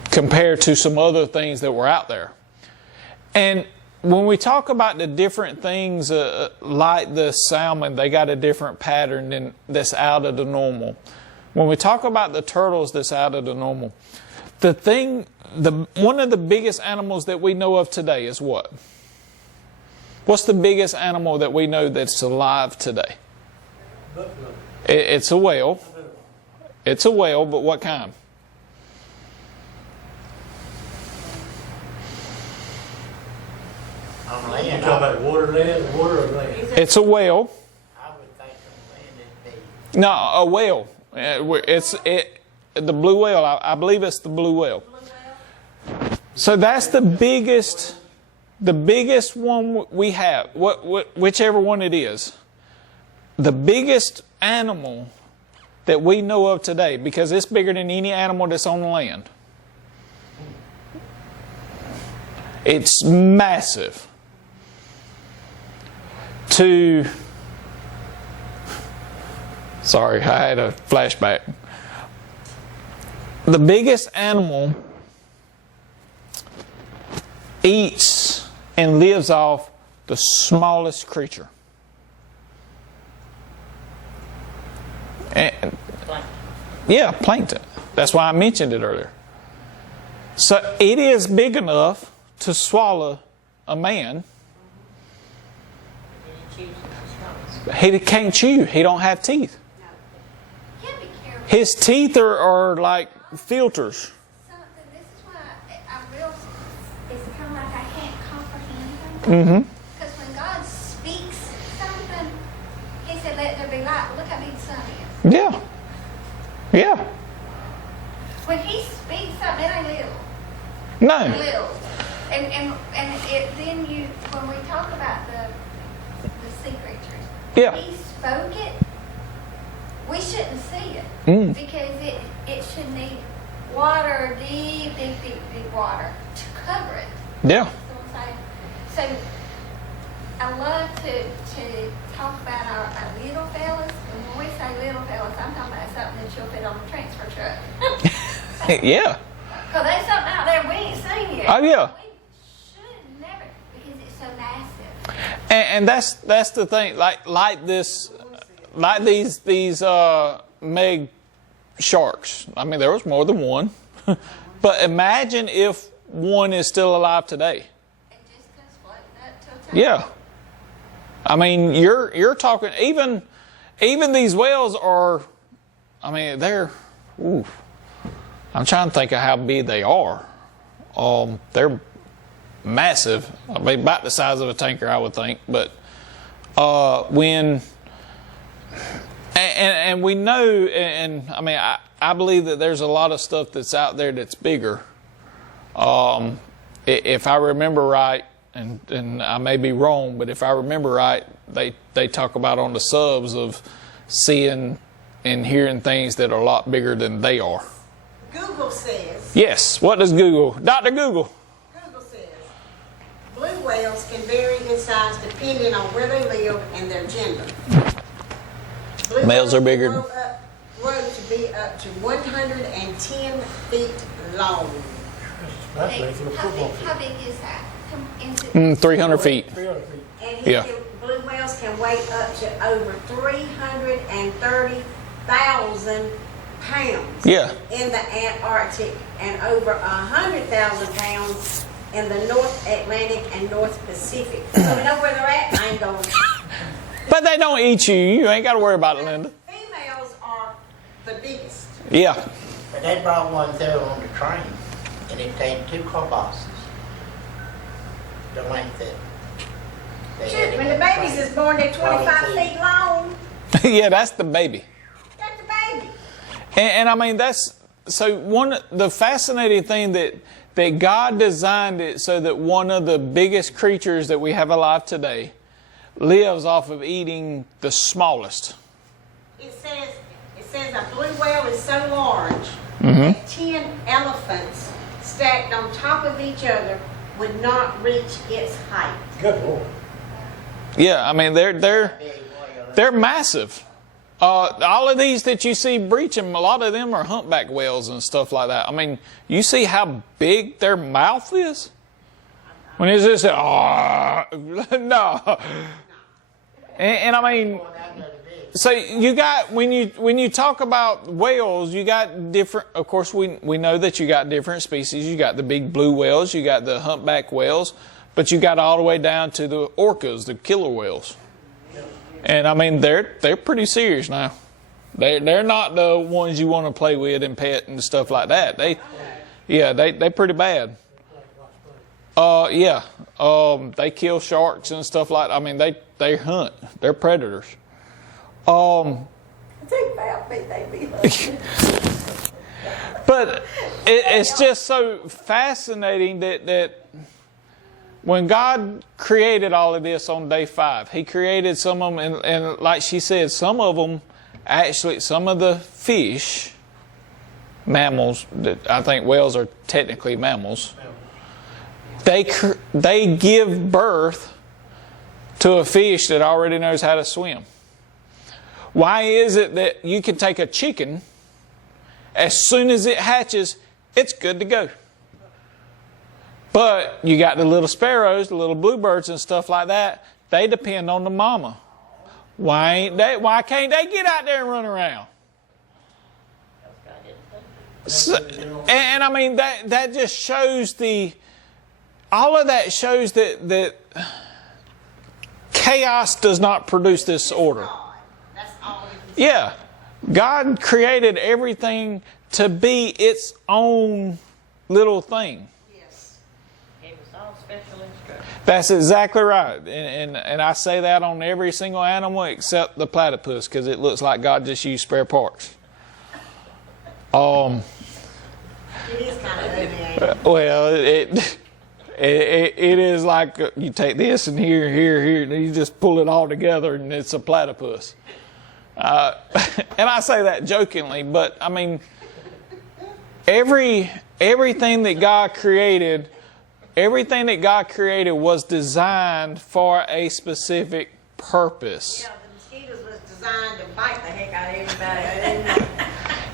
compared to some other things that were out there. And when we talk about the different things like the salmon, they got a different pattern that's out of the normal. When we talk about the turtles that's out of the normal, one of the biggest animals that we know of today is what? What's the biggest animal that we know that's alive today? Buffalo. It's a whale. It's a whale, but what kind? On You land, talking about water or land? It's a whale. I would think on land it'd be. No, a whale. The blue whale. I believe it's the blue whale. So that's the biggest one we have. Whichever one it is, the biggest animal that we know of today, because it's bigger than any animal that's on the land. It's massive. Sorry, I had a flashback. The biggest animal eats and lives off the smallest creature. And, yeah, plankton. That's why I mentioned it earlier. So it is big enough to swallow a man. He can't chew. He don't have teeth. You gotta be careful. His teeth are like filters. Something, this is why it's kind of like I can't comprehend things. Because when God speaks something, He said, "Let there be light." Look how big the sun is. Yeah. Yeah. When He speaks something, it ain't little. No. Little. And then when we talk about the sea creatures, Yeah. He spoke it. We shouldn't see it because it should need water, deep water to cover it. Yeah. You know what I'm saying? So I love to talk about our little fellas. And when we say little fellas, I'm talking about something that you'll fit on a transfer truck. Yeah. Because there's something out there we ain't seen yet. Oh, yeah. We should never, because it's so massive. And that's the thing. Like these Meg sharks. I mean, there was more than one. But imagine if one is still alive today. It just comes floating up till time. Yeah. I mean, you're talking even these whales are. I mean, they're. Ooh, I'm trying to think of how big they are. They're massive. I mean, about the size of a tanker, I would think. But when we know, and I mean, I believe that there's a lot of stuff that's out there that's bigger. If I remember right, and I may be wrong, but if I remember right, they talk about on the subs of seeing and hearing things that are a lot bigger than they are. Google says Yes. What does Google? Dr. Google. Google says blue whales can vary in size depending on where they live and their gender. Blue Males are whales bigger. grow to be up to 110 feet long. That's like a football field. How big is that? 300 feet. 300 feet. And Yeah. blue whales can weigh up to over 330,000 pounds Yeah. in the Antarctic and over 100,000 pounds in the North Atlantic and North Pacific. So we know where they're at. I ain't going. But they don't eat you. You ain't got to worry about it, Linda. Females are the biggest. Yeah. But they brought one through on the train, and it came 2 car boxes. The length that they had Shit, to when get the babies train. is born, they're 25 feet long. Yeah, that's the baby. That's the baby. And I mean, that's so the fascinating thing that God designed it so that one of the biggest creatures that we have alive today lives off of eating the smallest. It says a blue whale is so large that 10 elephants stacked on top of each other would not reach its height. Good Lord. Yeah, I mean they're massive. All of these that you see breaching, a lot of them are humpback whales and stuff like that. I mean, you see how big their mouth is? When it's just, no. And I mean, so you got, when you talk about whales, you got different, of course we know that you got different species. You got the big blue whales, you got the humpback whales, but you got all the way down to the orcas, the killer whales. And I mean, they're pretty serious now. They're not the ones you want to play with and pet and stuff like that. They pretty bad. They kill sharks and stuff like that. I mean, they hunt. They're predators. Think about me, they be hunting. But it's just so fascinating that when God created all of this on day 5, He created some of them, and like she said, some of them, actually, some of the fish, mammals, that I think whales are technically mammals, they give birth to a fish that already knows how to swim. Why is it that you can take a chicken, as soon as it hatches, it's good to go? But you got the little sparrows, the little bluebirds and stuff like that, they depend on the mama. Why can't they get out there and run around? So, and I mean, that just shows all of that shows that chaos does not produce this order. That's all. Yeah. God created everything to be its own little thing. Yes. Gave us all special instructions. That's exactly right. And I say that on every single animal except the platypus, because it looks like God just used spare parts. It is kind of ugly, ain't it? Well, it is like you take this and here, and you just pull it all together and it's a platypus. And I say that jokingly, but I mean, everything that God created was designed for a specific purpose. Yeah, the mosquitoes was designed to bite the heck out of everybody.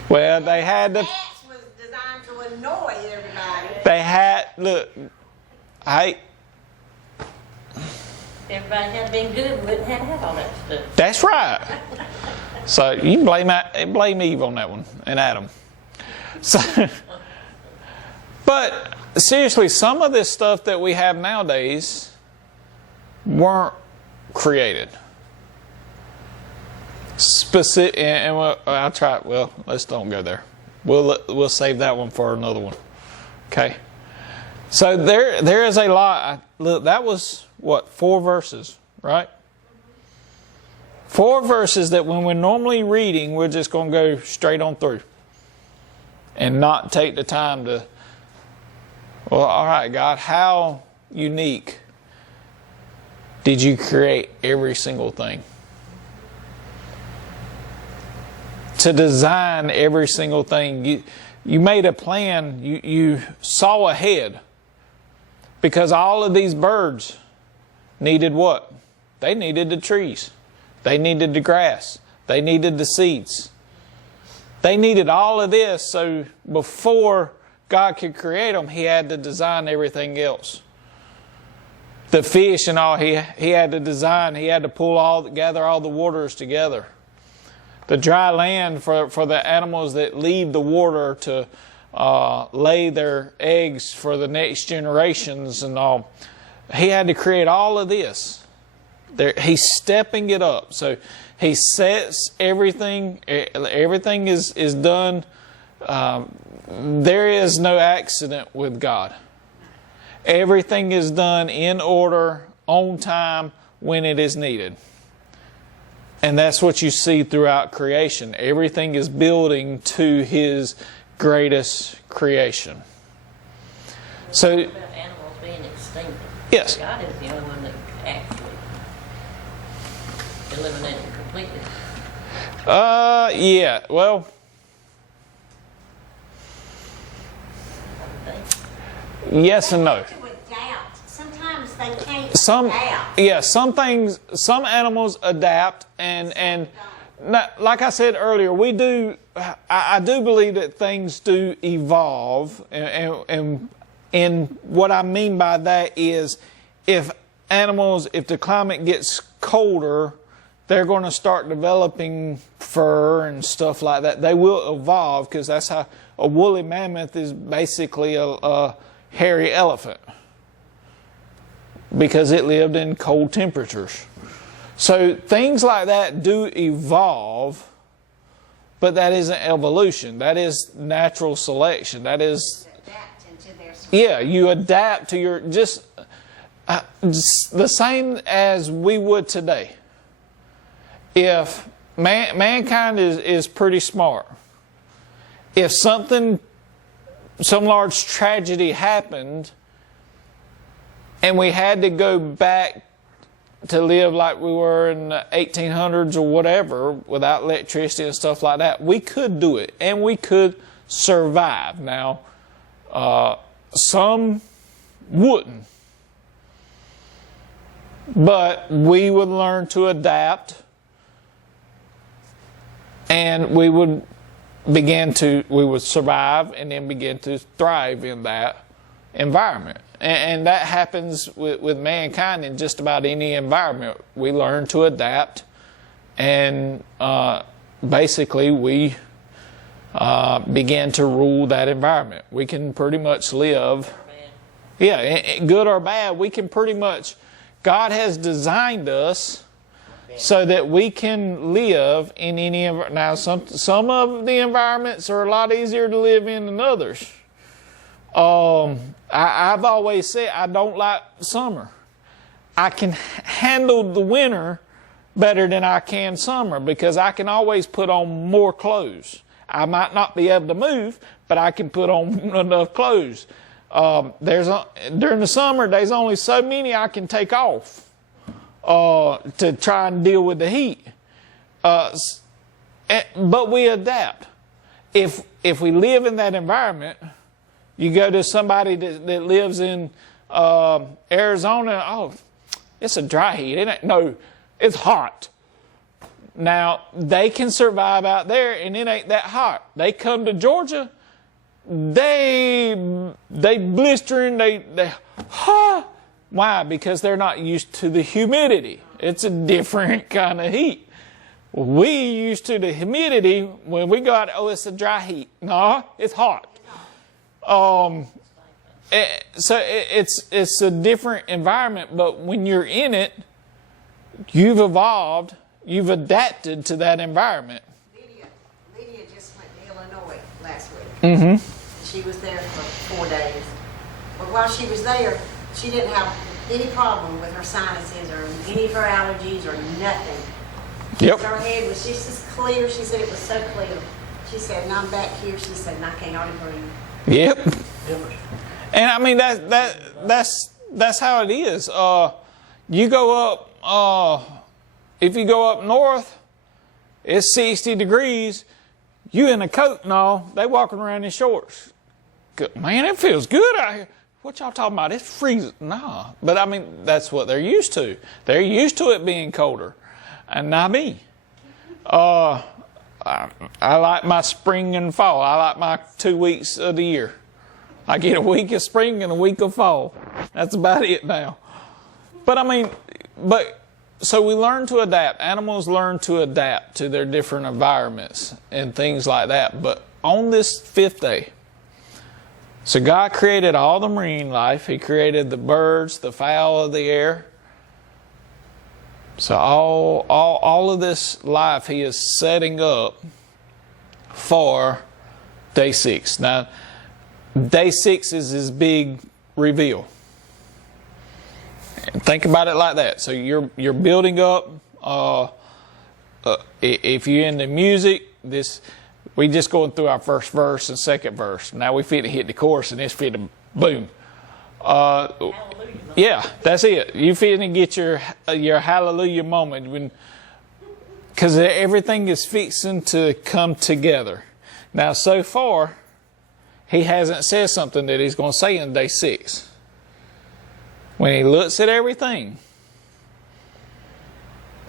Well, they had to. Ants was designed to annoy everybody. They had look. If everybody had been good, we wouldn't have all that stuff. That's right. So you blame Eve on that one and Adam. So, but seriously, some of this stuff that we have nowadays weren't created. Specific, and I'll try. Well, let's don't go there. We'll save that one for another one. Okay. So there is a lot. Look, that was what, 4 verses, right? 4 verses that when we're normally reading, we're just going to go straight on through and not take the time to, well, all right, God, how unique did you create every single thing? To design every single thing. you made a plan, you saw ahead. Because all of these birds needed what? They needed the trees. They needed the grass. They needed the seeds. They needed all of this, so before God could create them, He had to design everything else. The fish and all, He had to design. He had to gather all the waters together. The dry land for the animals that leave the water to lay their eggs for the next generations and all. He had to create all of this. He's stepping it up. So He sets everything. Everything is done. There is no accident with God. Everything is done in order, on time, when it is needed. And that's what you see throughout creation. Everything is building to His greatest creation. So, What about animals being extinct? yes. God is the only one that actually eliminated it completely. Yeah. Well, I would think. yes and no. They have to adapt. Sometimes they can't adapt. Some animals adapt, and like I said earlier, I do believe that things do evolve, and what I mean by that is if the climate gets colder, they're going to start developing fur and stuff like that. They will evolve, because that's how a woolly mammoth is basically a hairy elephant, because it lived in cold temperatures. So things like that do evolve, but that isn't evolution. That is natural selection. That is, Adapt into their yeah, you adapt to your, just the same as we would today. If mankind is pretty smart, if some large tragedy happened, and we had to go back to live like we were in the 1800s or whatever, without electricity and stuff like that, we could do it, and we could survive. Now, some wouldn't, but we would learn to adapt, and we would survive and then begin to thrive in that environment. And that happens with mankind in just about any environment. We learn to adapt, and basically we begin to rule that environment. We can pretty much live, good or bad, we can pretty much, God has designed us so that we can live in any environment. Now, some of the environments are a lot easier to live in than others. I've always said I don't like summer. I can handle the winter better than I can summer, because I can always put on more clothes. I might not be able to move, but I can put on enough clothes. During the summer, there's only so many I can take off to try and deal with the heat. But we adapt. If we live in that environment, you go to somebody that lives in Arizona, oh, it's a dry heat. No, it's hot. Now, they can survive out there, and it ain't that hot. They come to Georgia, they blistering, why? Because they're not used to the humidity. It's a different kind of heat. We used to the humidity. When we go out, oh, it's a dry heat. No, it's hot. So it's a different environment, but when you're in it, you've evolved, you've adapted to that environment. Lydia just went to Illinois last week. Mm-hmm. She was there for 4 days. But while she was there, she didn't have any problem with her sinuses or any of her allergies or nothing. Yep. Her head was just as clear. She said it was so clear. She said, and I'm back here. She said, and I can't hardly breathe. Yep. And I mean that's how it is. You go up, if you go up north, it's 60 degrees. you in a coat and all, they walking around in shorts. Good. Man, it feels good out here. What y'all talking about? It's freezing. Nah. But I mean, that's what they're used to. They're used to it being colder. And not me. I like my spring and fall. I like my 2 weeks of the year. I get a week of spring and a week of fall. That's about it now. But I mean, so we learn to adapt. Animals learn to adapt to their different environments and things like that. But on this 5th day, so God created all the marine life. He created the birds, the fowl of the air. So all of this life He is setting up for day 6. Now, day 6 is His big reveal. Think about it like that. So you're building up. If you're into music, we just going through our first verse and second verse. Now we fit to hit the chorus, and it's fit to boom. Yeah, that's it. You finna get your hallelujah moment because everything is fixing to come together. Now, so far, He hasn't said something that He's going to say in day 6. When He looks at everything,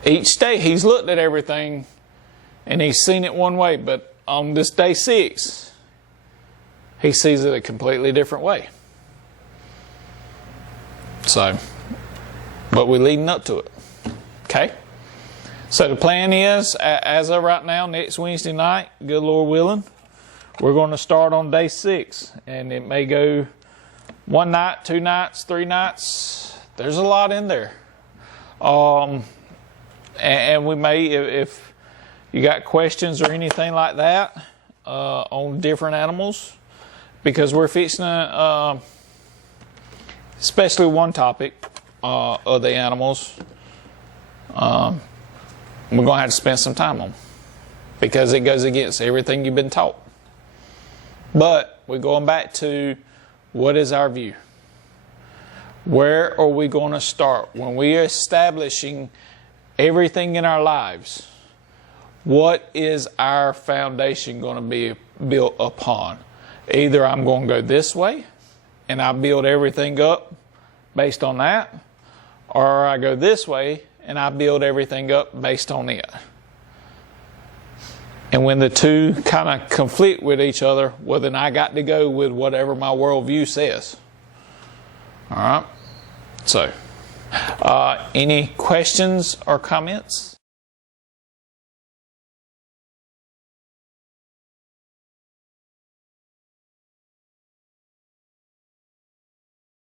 each day He's looked at everything and He's seen it one way, but on this day 6, He sees it a completely different way. So, but we're leading up to it. Okay? So the plan is, as of right now, next Wednesday night, good Lord willing, we're going to start on day 6. And it may go 1 night, 2 nights, 3 nights. There's a lot in there. And we may, if you got questions or anything like that on different animals, because we're fixing to, especially one topic of the animals, we're going to have to spend some time on, because it goes against everything you've been taught. But we're going back to, what is our view? Where are we going to start? When we are establishing everything in our lives, what is our foundation going to be built upon? Either I'm going to go this way, and I build everything up based on that, or I go this way, and I build everything up based on it. And when the two kind of conflict with each other, well, then I got to go with whatever my worldview says. All right? So, any questions or comments?